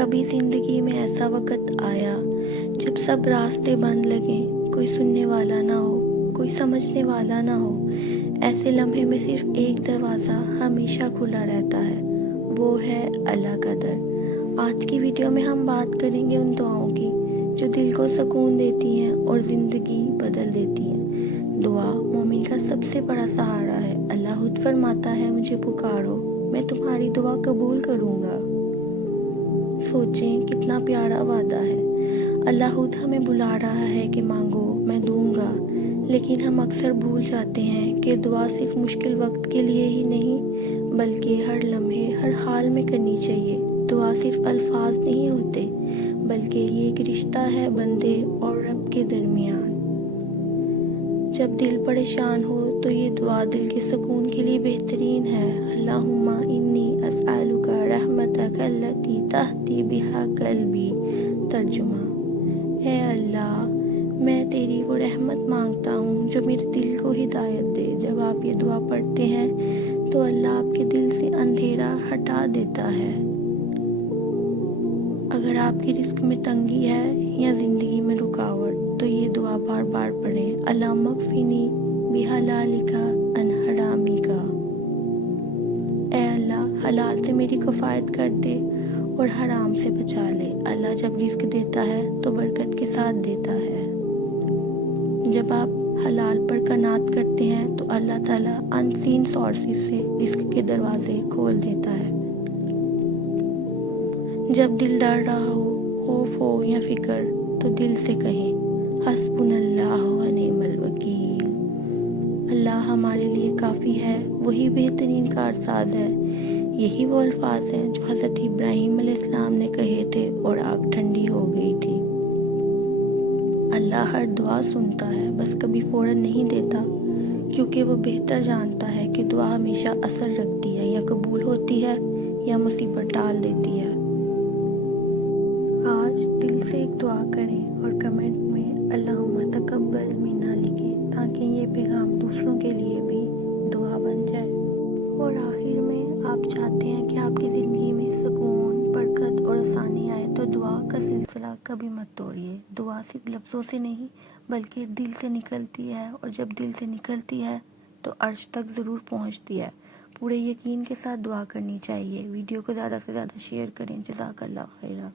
کبھی زندگی میں ایسا وقت آیا جب سب راستے بند لگیں، کوئی سننے والا نہ ہو، کوئی سمجھنے والا نہ ہو۔ ایسے لمحے میں صرف ایک دروازہ ہمیشہ کھلا رہتا ہے، وہ ہے اللہ کا در۔ آج کی ویڈیو میں ہم بات کریں گے ان دعاؤں کی جو دل کو سکون دیتی ہیں اور زندگی بدل دیتی ہیں۔ دعا مومن کا سب سے بڑا سہارا ہے۔ اللہ خود فرماتا ہے، مجھے پکارو، میں تمہاری دعا قبول کروں گا۔ سوچیں کتنا پیارا وعدہ ہے۔ اللہ خود ہمیں بلا رہا ہے کہ مانگو میں دوں گا، لیکن ہم اکثر بھول جاتے ہیں کہ دعا صرف مشکل وقت کے لیے ہی نہیں بلکہ ہر لمحے، ہر حال میں کرنی چاہیے۔ دعا صرف الفاظ نہیں ہوتے بلکہ یہ ایک رشتہ ہے بندے اور رب کے درمیان۔ جب دل پریشان ہو تو یہ دعا دل کے سکون کے لیے بہترین ہے۔ اللہم انی اسألک رحمتک التی تہدی بہا قلبی۔ ترجمہ: اے اللہ، میں تیری وہ رحمت مانگتا ہوں جو میرے دل کو ہدایت دے۔ جب آپ یہ دعا پڑھتے ہیں تو اللہ آپ کے دل سے اندھیرا ہٹا دیتا ہے۔ اگر آپ کی رزق میں تنگی ہے یا زندگی میں رکاوٹ تو یہ دعا بار بار پڑھیں۔ اللہم اکفنی بحلالک عن حرامک۔ اے اللہ، حلال سے میری کفایت کر دے اور حرام سے بچا لے۔ اللہ جب رزق دیتا ہے تو برکت کے ساتھ دیتا ہے۔ جب آپ حلال پر قناعت کرتے ہیں تو اللہ تعالیٰ ان سین سورسز سے رزق کے دروازے کھول دیتا ہے۔ جب دل ڈر رہا ہو، خوف ہو یا فکر، تو دل سے کہیں، حسبنا اللہ و نعم الوکیل۔ اللہ ہمارے لیے کافی ہے، وہی بہترین کارساز ہے۔ یہی وہ الفاظ ہیں جو حضرت ابراہیم علیہ السلام نے کہے تھے اور آگ ٹھنڈی ہو گئی تھی۔ اللہ ہر دعا سنتا ہے، بس کبھی فوراً نہیں دیتا، کیونکہ وہ بہتر جانتا ہے کہ دعا ہمیشہ اثر رکھتی ہے، یا قبول ہوتی ہے یا مصیبت ٹال دیتی ہے۔ آج دل سے ایک دعا کریں اور کمنٹ میں اللہم تقبل منا لکھیں تاکہ یہ پیغام دوسروں کے لیے بھی دعا بن جائے۔ اور آخر میں آپ چاہتے ہیں کہ آپ کی زندگی میں سکون، برکت اور آسانی آئے تو دعا کا سلسلہ کبھی مت توڑیے۔ دعا صرف لفظوں سے نہیں بلکہ دل سے نکلتی ہے، اور جب دل سے نکلتی ہے تو عرش تک ضرور پہنچتی ہے۔ پورے یقین کے ساتھ دعا کرنی چاہیے۔ ویڈیو کو زیادہ سے زیادہ شیئر کریں۔ جزاک اللہ خیرہ۔